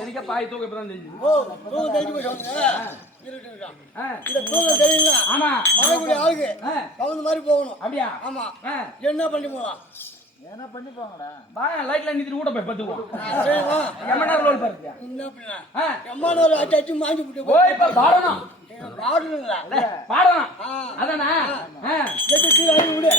எனக்கே பாய் தூக்க இப்பதான் தெரிஞ்சு. ஓ தூக்க தெரிஞ்சு போய் சொல்லுங்க. இந்த தூக்க தெரியல. ஆமா மலைக்குடி ஆளுக்கு கவுந்த மாதிரி போகணும். அப்படியா? ஆமா. என்ன பண்ணி போலாம்? என்ன பண்ணி போங்கடா? வா லைட்ல நிறுத்தி கூட போய் பத்துவோம். சரி வா. எம்மனார் ரோல் பாருங்க. என்ன பண்ணா? எம்மனார் அடிச்சு மாஞ்சி விட்டு போ. ஓய் இப்ப பாடணும். பாடுறீங்களா? பாடணும். அதானே? எது கீழ அடி விடு.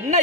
என்ன